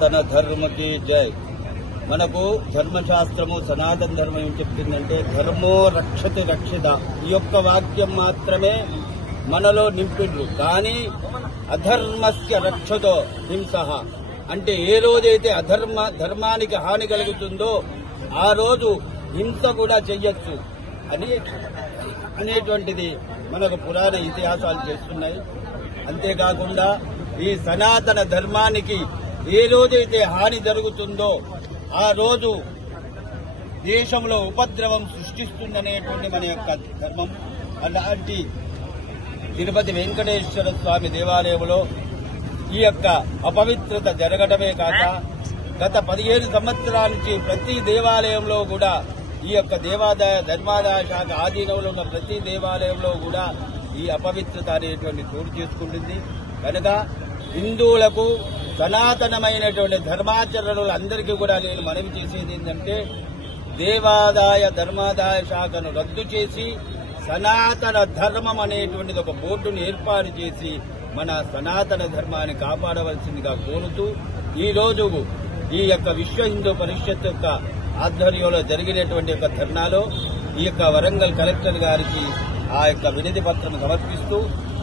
సనాతన ధర్మకి జై. మనకు ధర్మశాస్త్రము సనాతన ధర్మం ఏం చెప్తుందంటే ధర్మో రక్షతి రక్షిత. ఈ యొక్క వాక్యం మాత్రమే మనలో నింపిండ్రు. కానీ అధర్మస్య రక్షతో హింసః అంటే ఏ రోజైతే ధర్మానికి హాని కలుగుతుందో ఆ రోజు హింస కూడా చెయ్యొచ్చు అనేటువంటిది మనకు పురాణ ఇతిహాసాలు చేస్తున్నాయి. అంతేకాకుండా ఈ సనాతన ధర్మానికి ఏ రోజైతే హాని జరుగుతుందో ఆ రోజు దేశంలో ఉపద్రవం సృష్టిస్తుందనేటువంటి మన యొక్క ధర్మం. అలాంటి తిరుపతి వెంకటేశ్వర స్వామి దేవాలయంలో ఈ యొక్క అపవిత్రత జరగడమే కాక గత 15 సంవత్సరాల నుంచి ప్రతి దేవాలయంలో కూడా ఈ యొక్క దేవాదాయ ధర్మాదాయ శాఖ ఆధీనంలో ఉన్న ప్రతి దేవాలయంలో కూడా ఈ అపవిత్రత అనేటువంటి చోటు చేసుకుంటుంది. కనుక హిందువులకు సనాతనమైనటువంటి ధర్మాచరణలందరికీ కూడా నేను మనవి చేసేది ఏంటంటే దేవాదాయ ధర్మాదాయ శాఖను రద్దు చేసి సనాతన ధర్మం అనేటువంటిది ఒక బోర్డును ఏర్పాటు చేసి మన సనాతన ధర్మాన్ని కాపాడవలసిందిగా కోరుతూ ఈ రోజు ఈ యొక్క విశ్వ హిందూ పరిషత్ యొక్క ఆధ్వర్యంలో జరిగినటువంటి యొక్క ధర్నాలో ఈ యొక్క వరంగల్ కలెక్టర్ గారికి ఆ యొక్క వినతి పత్రం సమర్పిస్తూ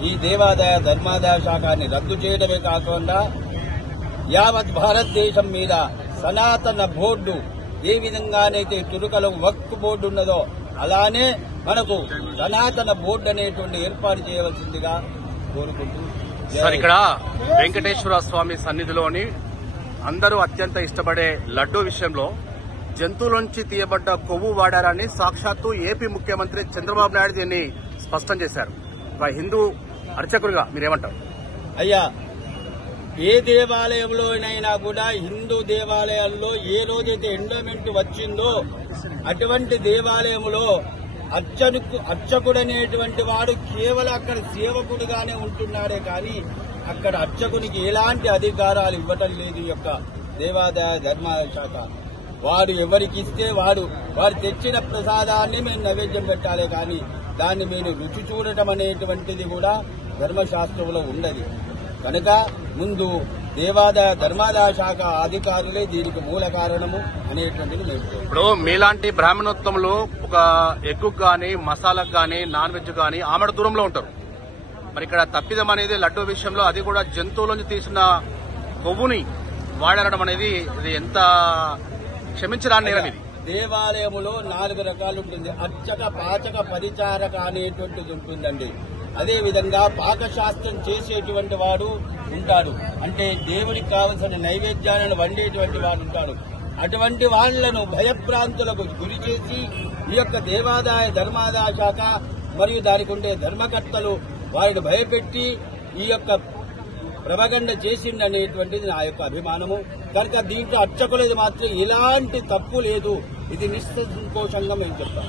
ఈ దేవాదాయ ధర్మాదాయ శాఖని రద్దు చేయడమే కాకుండా యావత్ భారతదేశం మీద సనాతన బోర్డు ఏ విధంగానైతే తురుకలో వక్ఫ్ బోర్డు ఉన్నదో అలానే మనకు సనాతన బోర్డు అనేటువంటి ఏర్పాటు చేయవలసిందిగా కోరుకుంటూ. సార్, ఇక్కడ వెంకటేశ్వర స్వామి సన్నిధిలోని అందరూ అత్యంత ఇష్టపడే లడ్డూ విషయంలో జంతువులోంచి తీయబడ్డ కొవ్వు వాడారని సాక్షాత్తు ఏపీ ముఖ్యమంత్రి చంద్రబాబు నాయుడు దీన్ని స్పష్టం చేశారు. హిందూ అర్చకులుగా మీరేమంటారు? అయ్యా, ఏ దేవాలయంలోనైనా కూడా హిందూ దేవాలయాల్లో ఏ రోజైతే ఎండోమెంట్ వచ్చిందో అటువంటి దేవాలయంలో అర్చకుడనేటువంటి వాడు కేవలం అక్కడ సేవకుడుగానే ఉంటున్నాడే కానీ అక్కడ అర్చకునికి ఎలాంటి అధికారాలు ఇవ్వటం లేదు. ఈ యొక్క దేవాదాయ ధర్మాదాయ శాఖ వాడు ఎవరికి ఇస్తే వారు తెచ్చిన ప్రసాదాన్ని మేము నైవేద్యం పెట్టాలి కానీ దాన్ని మీరు రుచి చూడటం అనేటువంటిది కూడా ధర్మశాస్త్రంలో ఉండదు. కనుక ముందు దేవాదాయ ధర్మాదాయ శాఖ అధికారులే దీనికి మూల కారణము అనేటువంటిది మేము. ఇప్పుడు మీలాంటి బ్రాహ్మణోత్తములు ఒక ఎగ్గు గాని మసాలాకు గాని నాన్ వెజ్ గాని ఆమడ దూరంలో ఉంటారు. మరి ఇక్కడ తప్పిదం అనేది లడ్డూ విషయంలో అది కూడా జంతువుల నుంచి తీసిన కొవ్వుని వాడడం అనేది ఇది ఎంత క్షమించరాని నేరం ఇది. దేవాలయములో 4 రకాలు ఉంటుంది. అర్చక, పాచక, పరిచారక అనేటువంటిది ఉంటుందండి. అదేవిధంగా పాకశాస్త్రం చేసేటువంటి వాడు ఉంటాడు. అంటే దేవునికి కావలసిన నైవేద్యాలను వండేటువంటి వాడు ఉంటాడు. అటువంటి వాళ్లను భయభ్రాంతులకు గురి చేసి ఈ యొక్క దేవాదాయ ధర్మాదాయ శాఖ మరియు దానికి ఉండే ధర్మకర్తలు వారిని భయపెట్టి ఈ యొక్క ప్రవగండ చేసిందనేటువంటిది నా యొక్క అభిమానము. కనుక దీంట్లో అర్చకులది మాత్రం ఎలాంటి తప్పు లేదు. ఇది నిస్సంకోచంగా మేము చెప్తాం.